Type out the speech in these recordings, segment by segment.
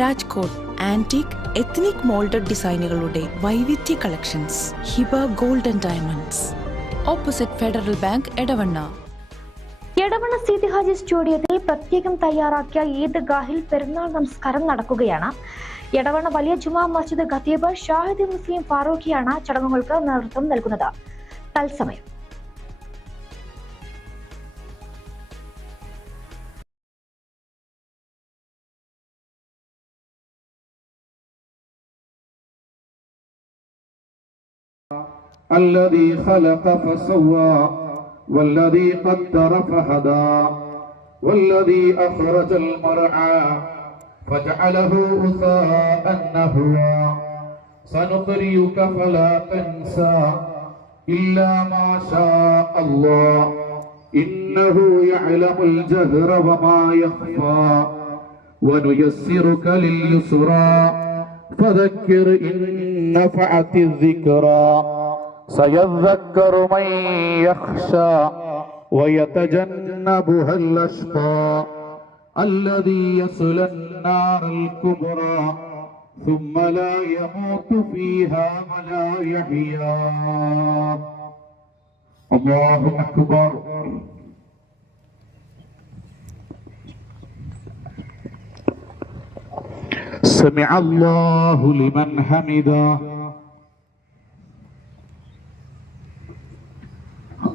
Rajkot antique ethnic moulded ഡിസൈനുകളുടെ വൈവിധ്യ collections Hiba golden diamonds. Opposite Federal Bank Edavanna. Edavanna Seethi Haji സ്റ്റേഡിയത്തിൽ പ്രത്യേകം തയ്യാറാക്കിയ ഈദ് ഗാഹിൽ പെരുന്നാൾ നമസ്കാരം നടക്കുകയാണ്. എടവണ്ണ വലിയ ജുമാ മസ്ജിദ് ഖത്തീബ് ഷാഹിദ് മുസ്ലിം ഫാറൂഖിയാണ് ചടങ്ങുകൾക്ക് നേതൃത്വം നൽകുന്നത്. തത്സമയം الذي خلق فسوى والذي قدر فهدى والذي أخرج المرعى فجعله غثاء نهوا سنقرئك فلا تنسى إلا ما شاء الله. إنه يعلم الجهر وما يخفى. ونيسرك لليسرى. فذكر إن نفعت الذكرى. سيذكر من يخشى ويتجنبها الأشقى الذي يصلى النار الكبرى ثم لا يموت فيها ولا يحيا. الله أكبر. سمع الله لمن حمده.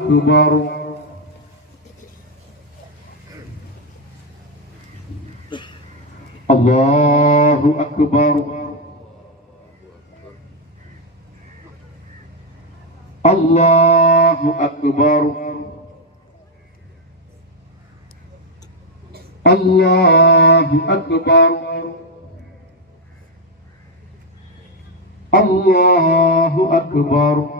أكبر الله أكبر الله أكبر الله أكبر الله أكبر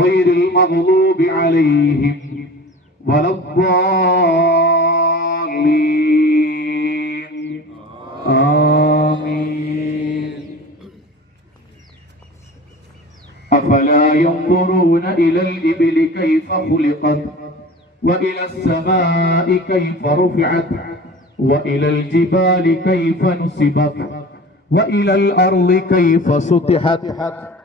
غير المغضوب عليهم ولا الضالين. آمين. أفلا ينظرون إلى الإبل كيف خلقت وإلى السماء كيف رفعت وإلى الجبال كيف نصبت وإلى الأرض كيف سطحت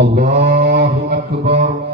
الله أكبر.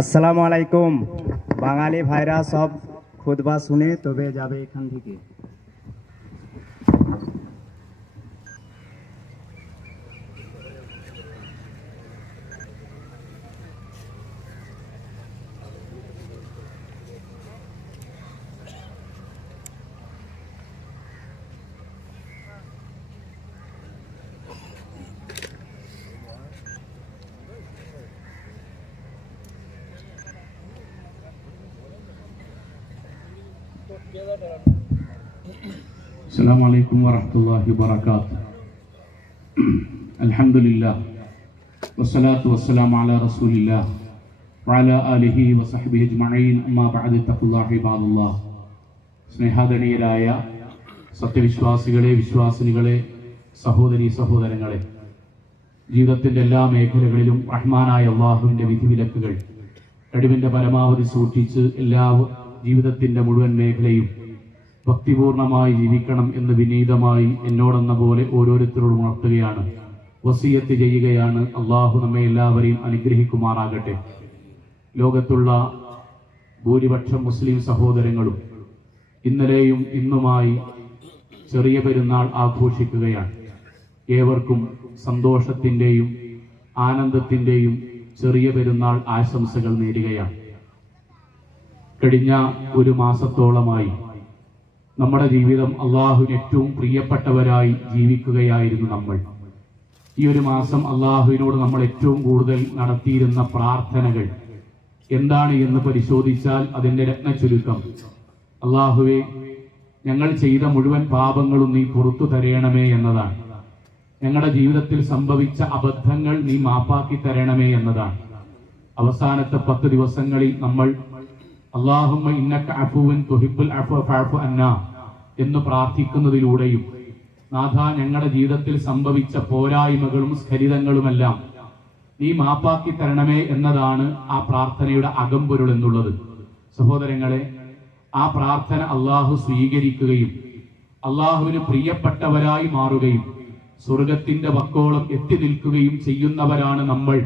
আসসালামু আলাইকুম। বাঙালি ভাইরা সব খুদবা শুনে তবে যাবে এখান থেকে। السلام عليكم ورحمة الله وبركاته الحمد لله والصلاة والسلام على رسول الله وعلى آله وصحبه أجمعين أما بعد اتقوا الله عباد الله സ്നേഹാദരണീയരായ സത്യവിശ്വാസികളെ വിശ്വാസിനികളെ സഹോദരി സഹോദരങ്ങളെ ജീവിതത്തിന്റെ എല്ലാ മേഖലകളിലും റഹ്മാനായ അള്ളാഹുവിന്റെ വിധിവിലക്കുകൾ കഴിവിന്റെ പരമാവധി സൂക്ഷിച്ച് എല്ലാ ജീവിതത്തിന്റെ മുഴുവൻ മേഖലയും ഭക്തിപൂർണമായി ജീവിക്കണം എന്ന് വിനീതമായി എന്നോടെന്ന പോലെ ഓരോരുത്തരോടും ഉണർത്തുകയാണ്. വസീയത്ത് ചെയ്യുകയാണ്. അള്ളാഹു നമ്മെ എല്ലാവരെയും അനുഗ്രഹിക്കുമാറാകട്ടെ. ലോകത്തുള്ള ഭൂരിപക്ഷം മുസ്ലിം സഹോദരങ്ങളും ഇന്നലെയും ഇന്നുമായി ചെറിയ പെരുന്നാൾ ആഘോഷിക്കുകയാണ്. ഏവർക്കും സന്തോഷത്തിന്റെയും ആനന്ദത്തിന്റെയും ചെറിയ പെരുന്നാൾ ആശംസകൾ നേരുകയാണ്. കഴിഞ്ഞ ഒരു മാസത്തോളമായി നമ്മുടെ ജീവിതം അള്ളാഹുവിന് ഏറ്റവും പ്രിയപ്പെട്ടവരായി ജീവിക്കുകയായിരുന്നു നമ്മൾ. ഈ ഒരു മാസം അള്ളാഹുവിനോട് നമ്മൾ ഏറ്റവും കൂടുതൽ നടത്തിയിരുന്ന പ്രാർത്ഥനകൾ എന്താണ് എന്ന് പരിശോധിച്ചാൽ അതിന്റെ രത്നചുരുക്കം അള്ളാഹുവെ ഞങ്ങൾ ചെയ്ത മുഴുവൻ പാപങ്ങളും നീ പുറത്തു തരയണമേ എന്നതാണ്. ഞങ്ങളുടെ ജീവിതത്തിൽ സംഭവിച്ച അബദ്ധങ്ങൾ നീ മാപ്പാക്കി തരണമേ എന്നതാണ്. അവസാനത്തെ പത്ത് ദിവസങ്ങളിൽ നമ്മൾ അള്ളാഹുമ്മ അഫുവൻ എന്ന് പ്രാർത്ഥിക്കുന്നതിലൂടെയും നാഥ ഞങ്ങളുടെ ജീവിതത്തിൽ സംഭവിച്ച പോരായ്മകളും സ്ഖലിതങ്ങളുമെല്ലാം നീ മാപ്പാക്കി തരണമേ എന്നതാണ് ആ പ്രാർത്ഥനയുടെ അകമ്പൊരുൾ എന്നുള്ളത്. സഹോദരങ്ങളെ ആ പ്രാർത്ഥന അള്ളാഹു സ്വീകരിക്കുകയും അള്ളാഹുവിന് പ്രിയപ്പെട്ടവരായി മാറുകയും സ്വർഗത്തിന്റെ വക്കോളം എത്തി നിൽക്കുകയും ചെയ്യുന്നവരാണ് നമ്മൾ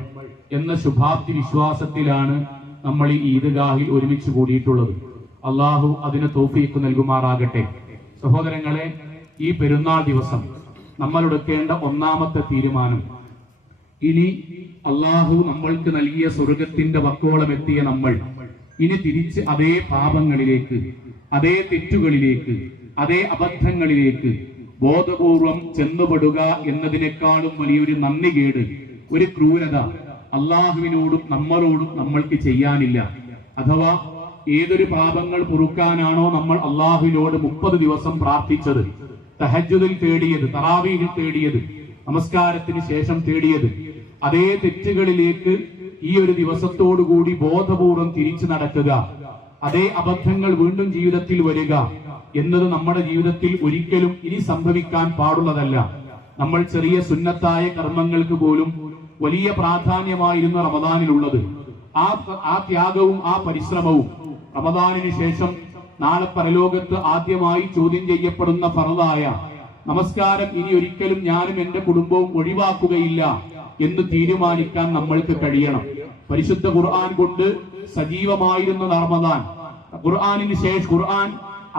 എന്ന ശുഭാപ്തി വിശ്വാസത്തിലാണ് നമ്മൾ ഈ ഈദ്ഗാഹിൽ ഒരുമിച്ച് കൂടിയിട്ടുള്ളത്. അള്ളാഹു അതിന് തോഫീക്ക് നൽകുമാറാകട്ടെ. സഹോദരങ്ങളെ ഈ പെരുന്നാൾ ദിവസം നമ്മൾ എടുക്കേണ്ട ഒന്നാമത്തെ തീരുമാനം. ഇനി അള്ളാഹു നമ്മൾക്ക് നൽകിയ സ്വർഗത്തിന്റെ വക്കോളം എത്തിയ നമ്മൾ ഇനി തിരിച്ച് അതേ പാപങ്ങളിലേക്ക് അതേ തെറ്റുകളിലേക്ക് അതേ അബദ്ധങ്ങളിലേക്ക് ബോധപൂർവം ചെന്നുപെടുക എന്നതിനേക്കാളും വലിയൊരു നന്ദികേട് ഒരു ക്രൂരത അള്ളാഹുവിനോടും നമ്മളോടും നമ്മൾക്ക് ചെയ്യാനില്ല. അഥവാ ഏതൊരു പാപങ്ങൾ പൊറുക്കാനാണോ നമ്മൾ അള്ളാഹുവിനോട് മുപ്പത് ദിവസം പ്രാർത്ഥിച്ചത്. തഹജുദിൽ തേടിയത് തറാവീഹിൽ തേടിയത് നമസ്കാരത്തിന് ശേഷം തേടിയത്. അതേ തെറ്റുകളിലേക്ക് ഈ ഒരു ദിവസത്തോടുകൂടി ബോധപൂർവം തിരിച്ചു നടക്കുക. അതേ അബദ്ധങ്ങൾ വീണ്ടും ജീവിതത്തിൽ വരിക എന്നത് നമ്മുടെ ജീവിതത്തിൽ ഒരിക്കലും ഇനി സംഭവിക്കാൻ പാടുള്ളതല്ല. നമ്മൾ ചെറിയ സുന്നത്തായ കർമ്മങ്ങൾക്ക് പോലും വലിയ പ്രാധാന്യമായിരുന്നു റമദാനിലുള്ളത്. ആ ആ ത്യാഗവും ആ പരിശ്രമവും റമദാനിന് ശേഷം നാളെ പരലോകത്ത് ആദ്യമായി ചോദ്യം ചെയ്യപ്പെടുന്ന ഫറദായ നമസ്കാരം ഇനി ഒരിക്കലും ഞാനും എന്റെ കുടുംബവും ഒഴിവാക്കുകയില്ല എന്ന് തീരുമാനിക്കാൻ നമ്മൾക്ക് കഴിയണം. പരിശുദ്ധ ഖുർആൻ കൊണ്ട് സജീവമായിരുന്ന റമദാൻ. ഖുർആാനിന് ശേഷം ഖുർആൻ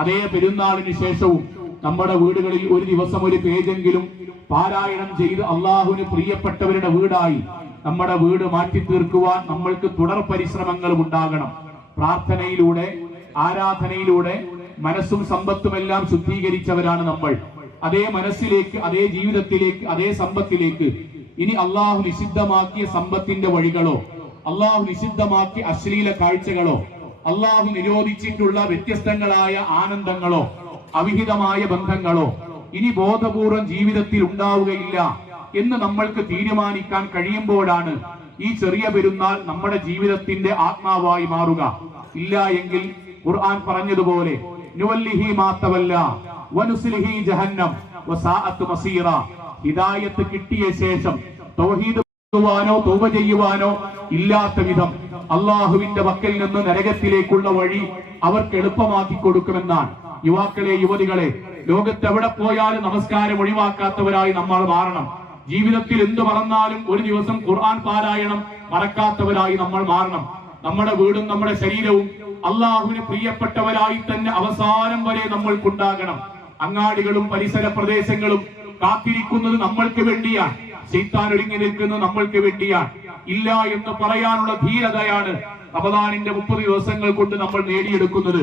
അതേ പെരുന്നാളിന് ശേഷവും നമ്മുടെ വീടുകളിൽ ഒരു ദിവസം ഒരു പേജെങ്കിലും പാരായണം ചെയ്ത് അള്ളാഹുവിന് പ്രിയപ്പെട്ടവരുടെ വീടായി നമ്മുടെ വീട് മാറ്റി തീർക്കുവാൻ നമ്മൾക്ക് തുടർ പരിശ്രമങ്ങളും ഉണ്ടാകണം. പ്രാർത്ഥനയിലൂടെ ആരാധനയിലൂടെ മനസ്സും സമ്പത്തുമെല്ലാം ശുദ്ധീകരിച്ചവരാണ് നമ്മൾ. അതേ മനസ്സിലേക്ക് അതേ ജീവിതത്തിലേക്ക് അതേ സമ്പത്തിലേക്ക് ഇനി അള്ളാഹു നിഷിദ്ധമാക്കിയ സമ്പത്തിന്റെ വഴികളോ അള്ളാഹു നിഷിദ്ധമാക്കിയ അശ്ലീല കാഴ്ചകളോ അള്ളാഹു നിരോധിച്ചിട്ടുള്ള വ്യത്യസ്തങ്ങളായ ആനന്ദങ്ങളോ അവിഹിതമായ ബന്ധങ്ങളോ ഇനി ബോധപൂർവം ജീവിതത്തിൽ ഉണ്ടാവുകയില്ല എന്ന് നമ്മൾക്ക് തീരുമാനിക്കാൻ കഴിയുമ്പോഴാണ് ഈ ചെറിയ പെരുന്നാൾ നമ്മുടെ ജീവിതത്തിന്റെ ആത്മാവായി മാറുക. ഇല്ല എങ്കിൽ ഖുർആൻ പറഞ്ഞതുപോലെ നുവല്ലിഹി മാത്തവല്ല വനുസ്ലിഹി ജഹന്നം മസീറ. ഹിദായത്ത് കിട്ടിയ ശേഷം തൗഹീദ് തൗബ ചെയ്യുവാനോ ഇല്ലാത്ത വിധം അള്ളാഹുവിന്റെ വക്കൽ നിന്ന് നരകത്തിലേക്കുള്ള വഴി അവർക്ക് എളുപ്പമാക്കി കൊടുക്കുമെന്നാണ്. യുവാക്കളെ യുവതികളെ ലോകത്ത് എവിടെ പോയാലും നമസ്കാരം ഒഴിവാക്കാത്തവരായി നമ്മൾ മാറണം. ജീവിതത്തിൽ എന്ത് മറന്നാലും ഒരു ദിവസം ഖുർആൻ പാരായണം മറക്കാത്തവരായി നമ്മൾ മാറണം. നമ്മുടെ വീടും നമ്മുടെ ശരീരവും അള്ളാഹുവിന് പ്രിയപ്പെട്ടവരായി തന്നെ അവസാനം വരെ നമ്മൾക്കുണ്ടാകണം. അങ്ങാടികളും പരിസര പ്രദേശങ്ങളും കാത്തിരിക്കുന്നത് നമ്മൾക്ക് വേണ്ടിയാണ്. ശൈത്താൻ ഒരുങ്ങി നിൽക്കുന്നത് നമ്മൾക്ക് വേണ്ടിയാണ്. ഇല്ല എന്ന് പറയാനുള്ള ധീരതയാണ് റമദാനിന്റെ മുപ്പത് ദിവസങ്ങൾ കൊണ്ട് നമ്മൾ നേടിയെടുക്കുന്നത്.